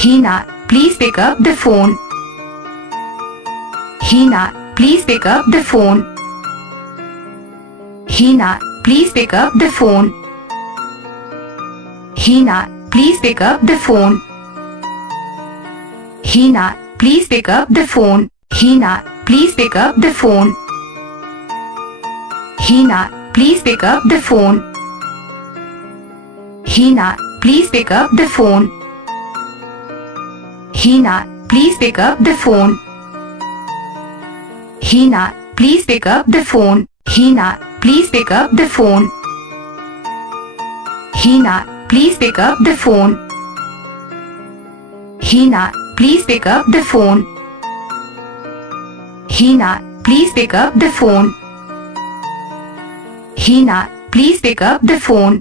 Heena, please pick up the phone. Heena, please pick up the phone. Heena, please pick up the phone. Heena, please pick up the phone. Heena, please pick up the phone. Heena, please pick up the phone. Heena, please pick up the phone. Heena, please pick up the phone. Heena, please pick up the phone. Heena, please pick up the phone. Heena, please pick up the phone. Heena, please pick up the phone. Heena, please pick up the phone. Heena, please pick up the phone. Heena, please pick up the phone.